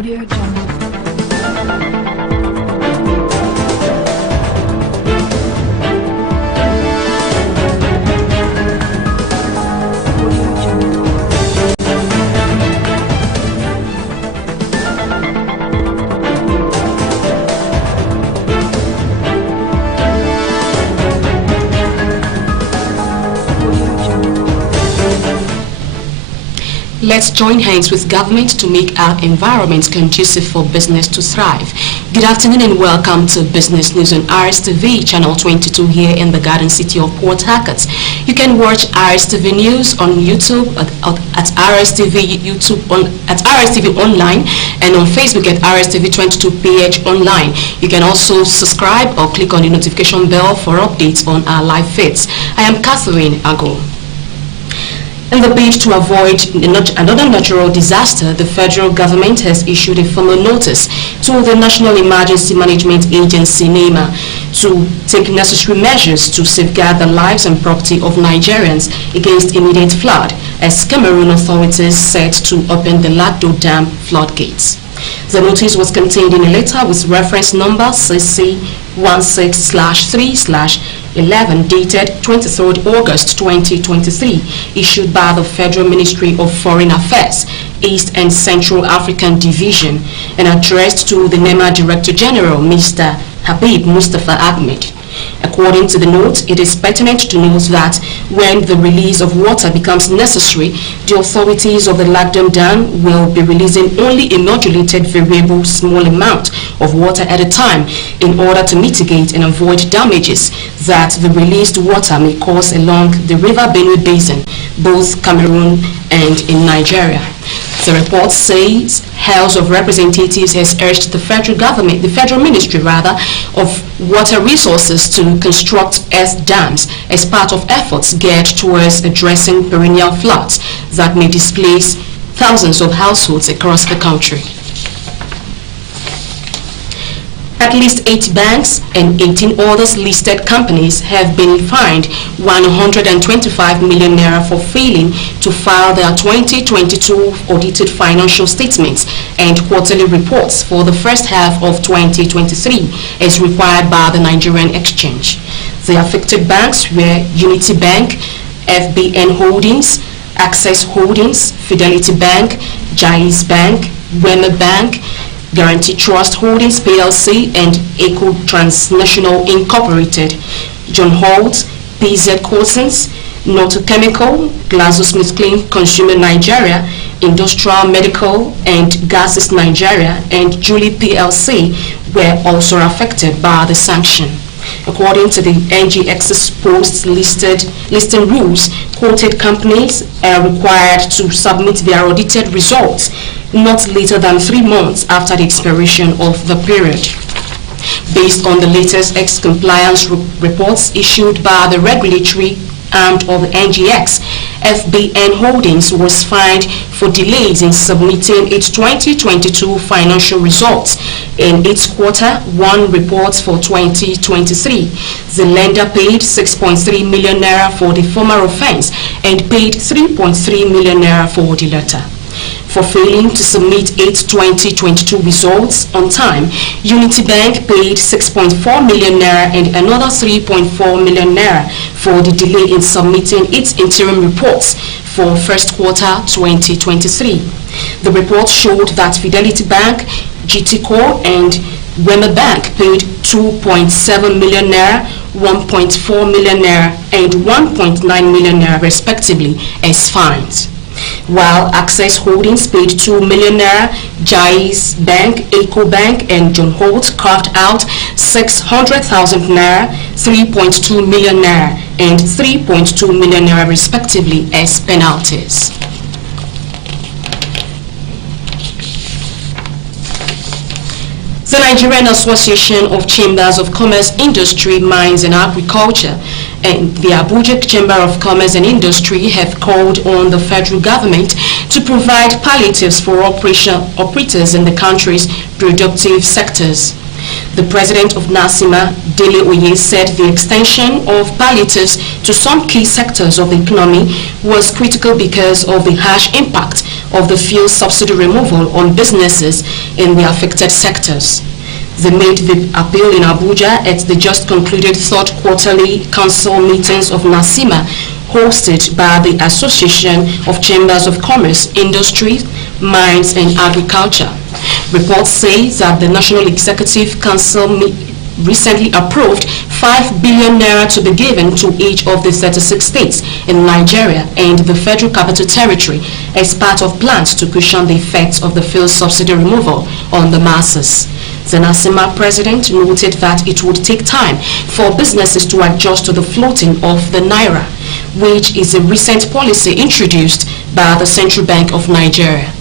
Audio Jungle. Let's join hands with government to make our environment conducive for business to thrive. Good afternoon and welcome to Business News on RSTV, Channel 22 here in the Garden City of Port Harcourt. You can watch RSTV News on YouTube at RSTV RSTV Online and on Facebook at RSTV 22 PH Online. You can also subscribe or click on the notification bell for updates on our live feeds. I am Catherine Ago. In the bid to avoid another natural disaster, the federal government has issued a formal notice to the National Emergency Management Agency, NEMA, to take necessary measures to safeguard the lives and property of Nigerians against immediate flood, as Cameroon authorities set to open the Lagdo Dam floodgates. The notice was contained in a letter with reference number CC16/3/11 dated 23rd August 2023, issued by the Federal Ministry of Foreign Affairs, East and Central African Division, and addressed to the NEMA Director General, Mr. Habib Mustafa Ahmed. According to the note, it is pertinent to note that when the release of water becomes necessary, the authorities of the Lagdo Dam will be releasing only a modulated variable small amount of water at a time in order to mitigate and avoid damages that the released water may cause along the River Benue Basin, both Cameroon and in Nigeria. The report says House of Representatives has urged the federal government, the federal ministry rather, of water resources to construct earth dams as part of efforts geared towards addressing perennial floods that may displace thousands of households across the country. At least 8 banks and 18 others listed companies have been fined 125 million naira for failing to file their 2022 audited financial statements and quarterly reports for the first half of 2023 as required by the Nigerian Exchange. The affected banks were Unity Bank, FBN Holdings, Access Holdings, Fidelity Bank, Jais Bank, Wema Bank, Guarantee Trust Holdings PLC and Eco Transnational Incorporated, John Holt, PZ Corsons, Noto Chemical, GlaxoSmithKline Consumer Nigeria, Industrial Medical and Gases Nigeria and Julie PLC were also affected by the sanction. According to the NGX's post listing rules, quoted companies are required to submit their audited results not later than 3 months after the expiration of the period. Based on the latest ex-compliance reports issued by the regulatory arm of the NGX, FBN Holdings was fined for delays in submitting its 2022 financial results in its Q1 reports for 2023. The lender paid 6.3 million naira for the former offense and paid 3.3 million naira for the latter. For failing to submit its 2022 results on time, Unity Bank paid 6.4 million naira and another 3.4 million naira for the delay in submitting its interim reports for first quarter 2023. The report showed that Fidelity Bank, GT Corp and Wema Bank paid 2.7 million naira, 1.4 million naira and 1.9 million naira respectively as fines, while Access Holdings paid 2 million naira, Jais Bank, Eco Bank and John Holt carved out 600,000 naira, 3.2 million naira and 3.2 million naira respectively as penalties. The Nigerian Association of Chambers of Commerce, Industry, Mines and Agriculture and the Abuja Chamber of Commerce and Industry have called on the federal government to provide palliatives for operators in the country's productive sectors. The president of NASIMA, Dele Oye, said the extension of palliatives to some key sectors of the economy was critical because of the harsh impact of the fuel subsidy removal on businesses in the affected sectors. They made the appeal in Abuja at the just concluded third quarterly council meetings of NASIMA, hosted by the Association of Chambers of Commerce, Industry, Mines and Agriculture. Reports say that the National Executive Council recently approved 5 billion naira to be given to each of the 36 states in Nigeria and the Federal Capital Territory as part of plans to cushion the effects of the fuel subsidy removal on the masses. The NASIMA president noted that it would take time for businesses to adjust to the floating of the naira, which is a recent policy introduced by the Central Bank of Nigeria.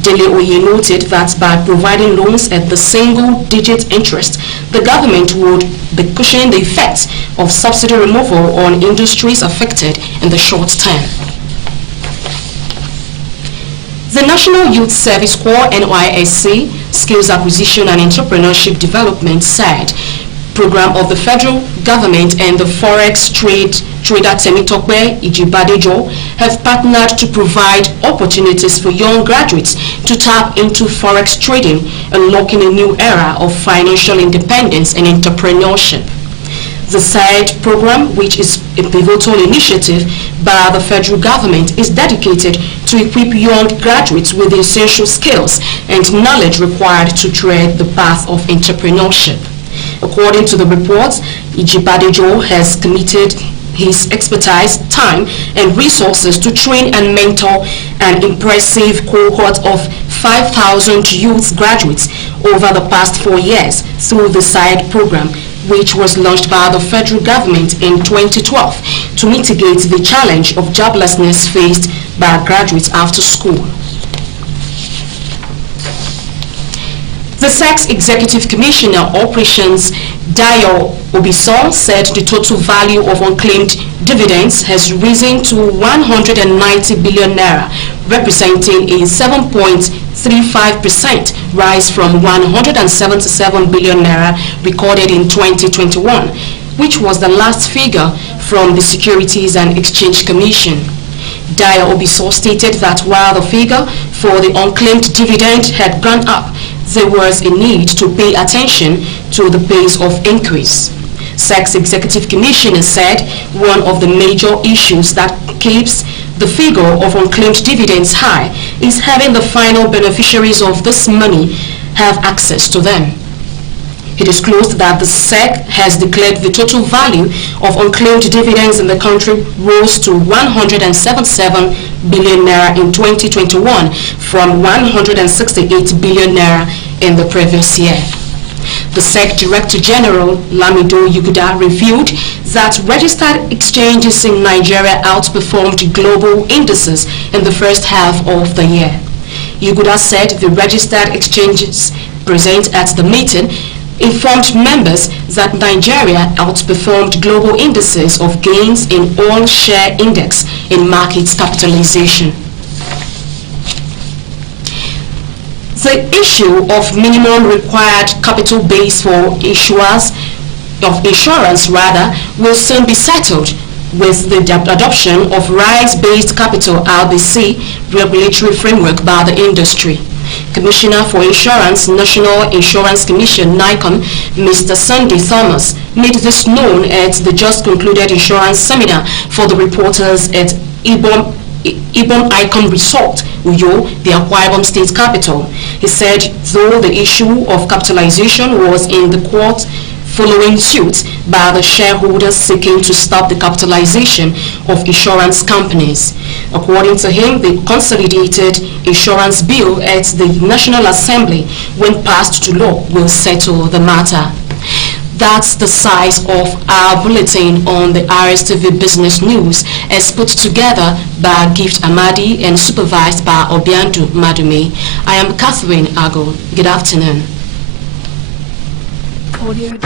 Dele Oye noted that by providing loans at the single-digit interest, the government would be cushioning the effects of subsidy removal on industries affected in the short term. The National Youth Service Corps (NYSC) Skills Acquisition and Entrepreneurship Development SAD program of the federal government and the forex trader Temitope Ijibadejo have partnered to provide opportunities for young graduates to tap into forex trading, unlocking a new era of financial independence and entrepreneurship. The SAD program, which is a pivotal initiative by the federal government, is dedicated to equip young graduates with the essential skills and knowledge required to tread the path of entrepreneurship. According to the reports, Ijibadejo has committed his expertise, time, and resources to train and mentor an impressive cohort of 5,000 youth graduates over the past 4 years through the SAD program, which was launched by the federal government in 2012 to mitigate the challenge of joblessness faced by graduates after school. The SEC's Executive Commissioner Operations, Dayo Obisol, said the total value of unclaimed dividends has risen to 190 billion naira, representing a 7.35% rise from 177 billion naira recorded in 2021, which was the last figure from the Securities and Exchange Commission. Dayo Obisol stated that while the figure for the unclaimed dividend had gone up, there was a need to pay attention to the pace of increase. SEC's Executive Commissioner said one of the major issues that keeps the figure of unclaimed dividends high is having the final beneficiaries of this money have access to them. He disclosed that the SEC has declared the total value of unclaimed dividends in the country rose to 177 billion naira in 2021 from 168 billion naira in the previous year. The SEC Director General Lamido Yuguda revealed that registered exchanges in Nigeria outperformed global indices in the first half of the year. Yuguda said the registered exchanges present at the meeting informed members that Nigeria outperformed global indices of gains in all share index in market capitalization. The issue of minimum required capital base for insurance will soon be settled with the adoption of rights-based capital (RBC) regulatory framework by the industry. Commissioner for Insurance, National Insurance Commission (NICOM), Mr. Sunday Thomas, made this known at the just concluded insurance seminar for the reporters at Ibom Icon Resort, Uyo, the Akwa Ibom State capital. He said though the issue of capitalization was in the court following suit by the shareholders seeking to stop the capitalization of insurance companies. According to him, the consolidated insurance bill at the National Assembly, when passed to law, will settle the matter. That's the size of our bulletin on the RSTV Business News, as put together by Gift Amadi and supervised by Obiandu Madume. I am Catherine Ago. Good afternoon. Audio